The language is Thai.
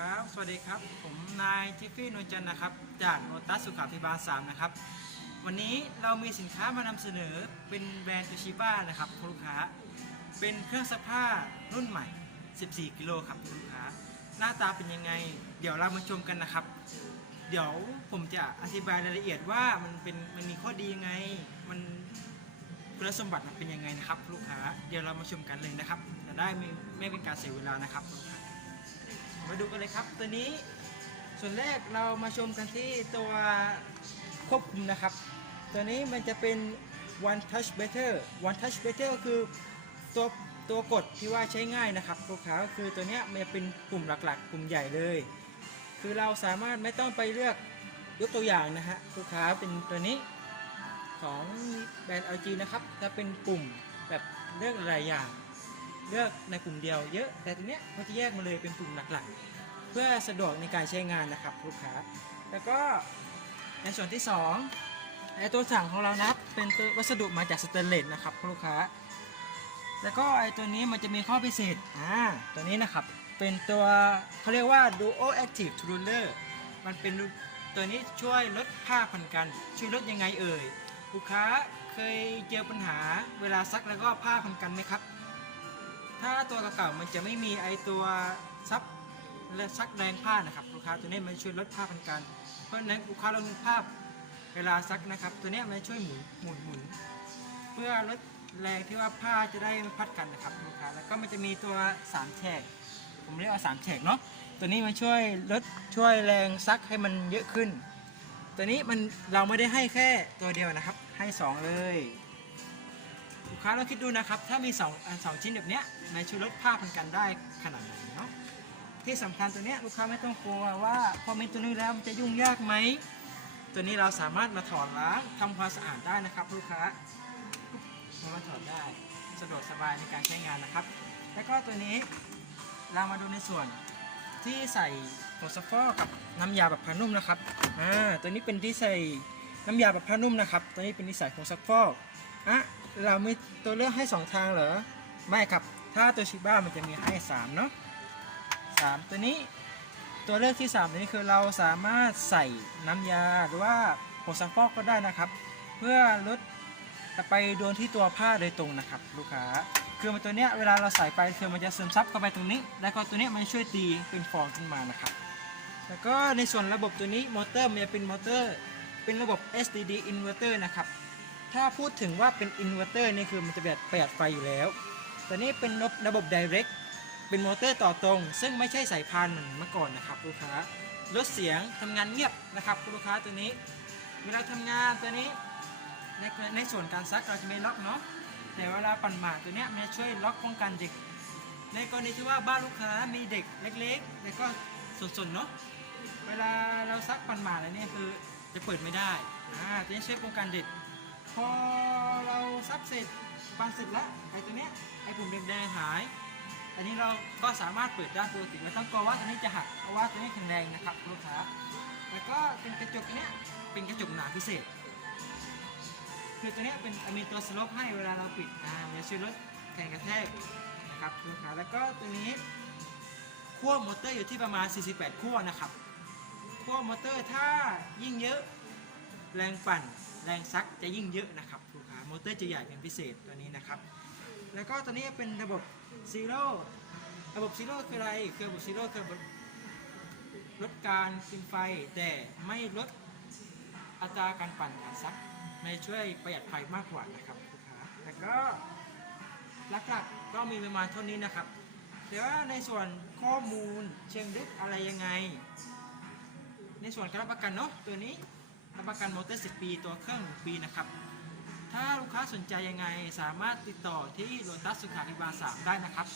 ครับ สวัสดีครับ ผมนายทิฟฟี่นวลจันทร์นะครับ จากโนตัสสุขาภิบาล3นะครับ วันนี้เรามีสินค้ามานำเสนอเป็นแบรนด์ตูชิบ้านะครับคุณลูกค้า เป็นเครื่องซักผ้ารุ่นใหม่ 14 กิโลครับคุณลูกค้า หน้าตาเป็นยังไง เดี๋ยวเรามาชมกันนะครับ เดี๋ยวผมจะอธิบายรายละเอียดว่ามันเป็นมันมีข้อดียังไง มันคุณสมบัติมันเป็นยังไงนะครับคุณลูกค้า เดี๋ยวเรามาชมกันเลยนะครับ จะได้ไม่ไม่เป็นการเสียเวลานะครับลูกค้า มาดูกันเลยครับ ตัวนี้ส่วนแรกเรามาชมกันที่ตัวควบคุมนะครับ ตัวนี้มันจะเป็น one touch better one touch better ก็คือตัวตัวกดที่ว่าใช้ง่ายนะครับลูกค้าก็คือตัวเนี้ยมันเป็นปุ่มหลักๆปุ่มใหญ่เลย คือเราสามารถไม่ต้องไปเลือกยกตัวอย่างนะฮะลูกค้าเป็นตัวนี้ของแบรนด์ LG นะครับจะเป็นปุ่มแบบเลือกหลายอย่าง เลือกในปุ่มเดียวเยอะ แต่ตัวเนี้ยเขาจะแยกมาเลยเป็นปุ่มหลักๆ เพื่อสะดวกในการใช้งานนะครับลูกค้า แล้วก็ในส่วนที่2ไอตัวถังของเรานะเป็นตัววัสดุมาจากสเตนเลสนะครับลูกค้า แล้วก็ไอตัวนี้มันจะมีข้อพิเศษอ่าตัวนี้นะครับเป็นตัวเขาเรียกว่า Duo Active Ruler มันเป็นตัวนี้ช่วยลดผ้าพันกัน ช่วยลดยังไงเอ่ย ลูกค้าเคยเจอปัญหาเวลาซักแล้วก็ผ้าพันกันไหมครับ ถ้าตัวเก่าๆมันจะไม่มีไอตัวซับและซักแรงผ้านะครับลูกค้าตัวนี้มันช่วยลดผ้าพันกัน เพราะฉะนั้นลูกค้าเรานึกภาพเวลาซักนะครับ ตัวนี้มันช่วยหมุนหมุนหมุนเพื่อลดแรงที่ว่าผ้าจะได้พัดกันนะครับลูกค้าแล้วก็มันจะมีตัวสามแฉกผมเรียกว่าสามแฉกเนาะตัวนี้มันช่วยลดช่วยแรงซักให้มันเยอะขึ้น ตัวนี้มันเราไม่ได้ให้แค่ตัวเดียวนะครับ ให้สองเลย ลูกค้าลองคิดดูนะครับ ถ้ามี2อสองชิ้นแบบเนี้ยมันช่วยลดผ้าพันกันได้ขนาดไหนเนาะที่สำคัญตัวเนี้ยลูกค้าไม่ต้องกลัวว่าพอมีตัวนี้แล้วมันจะยุ่งยากไหมตัวนี้เราสามารถมาถอดล้างทำความสะอาดได้นะครับ ลูกค้ามาถอดได้สะดวกสบายในการใช้งานนะครับ แล้วก็ตัวนี้เรามาดูในส่วนที่ใส่ผงซักฟอกกับน้ำยาแบบผ้านุ่มนะครับอ่าตัวนี้เป็นที่ใส่น้ำยาแบบผ้านุ่มนะครับ ตัวนี้เป็นที่ใส่ผงซักฟอก อะเรามีตัวเลือกให้ 2 ทางเหรอ ไม่ครับ ถ้าตัวชิบ้ามันจะมีให้ 3 เนาะ3ตัวนี้ตัวเลือกที่ 3 นี้คือเราสามารถใส่น้ำยาหรือว่าผงซักฟอกก็ได้นะครับ เพื่อลดไปโดนที่ตัวผ้าโดยตรงนะครับ ลูกค้าคือมันตัวเนี้ยเวลาเราใส่ไปคือมันจะซึมซับเข้าไปตรงนี้ แล้วก็ตัวเนี้ยมันช่วยตีเป็นฟองขึ้นมานะครับแล้วก็ในส่วนระบบตัวนี้มอเตอร์มันจะเป็นมอเตอร์ เป็นระบบ SDD inverter นะครับ ถ้าพูดถึงว่าเป็นอินเวอร์เตอร์นี่คือมันจะแบบประหยัดไฟอยู่แล้ว แต่นี่เป็นระบบ Direct เป็นมอเตอร์ต่อตรง ซึ่งไม่ใช่สายพานเหมือนเมื่อก่อนนะครับลูกค้าลดเสียงทำงานเงียบนะครับคุณลูกค้าตัวนี้ เวลาทำงานตัวนี้ในในส่วนการซักเราจะไม่ล็อกเนาะแต่เวลาปั่นหมาตัวเนี้ยมันจะช่วยล็อกป้องกันเด็ก ในกรณีที่ว่าบ้านลูกค้ามีเด็กเล็กๆแล้วก็สนๆเนาะเวลาเราซักปั่นหมาแล้วเนี่ยคือจะเปิดไม่ได้อ่าตัวนี้ช่วยป้องกันเด็ก พอเราซับเสร็จปันเสร็จแล้วไอ้ตัวเนี้ยไอ้ปุ่มแดงๆหาย อันนี้เราก็สามารถเปิดได้ปกติไม่ต้องกลัวว่าตัวนี้จะหักเพราะว่าตัวนี้แข็งแรงนะครับลูกค้าแล้วก็เป็นกระจกตัวเนี้ยเป็นกระจกหนาพิเศษ คือตัวเนี้ยเป็นมีตัวสลปให้เวลาเราปิดอ่ามันจะช่วยลดแรงกระแทกนะครับลูกค้าแล้วก็ตัวนี้ขั้วมอเตอร์อยู่ที่ประมาณ 48ขั้วนะครับขั้วมอเตอร์ถ้ายิ่งเยอะแรงปั่น แรงซักจะยิ่งเยอะนะครับลูกค้ามอเตอร์จะใหญ่เป็นพิเศษตัวนี้นะครับ แล้วก็ตัวนี้เป็นระบบซีโร่ระบบซีโร่คืออะไรคือระบบซีโร่คือระบบลดการกินไฟแต่ไม่ลดอัตราการปั่นการซักไม่ช่วยประหยัดไฟมากกว่านะครับลูกค้าแล้วก็หลักๆก็มีประมาณเท่านี้นะครับแต่ว่าในส่วนข้อมูลเชิงลึกอะไรยังไง ในส่วนการรับประกันเนาะตัวนี้ รับประกันมอเตอร์ 10 ปี ตัวเครื่อง 1 ปีนะครับ ถ้าลูกค้าสนใจยังไงสามารถติดต่อที่โลตัสสุขาภิบาล3ได้นะครับ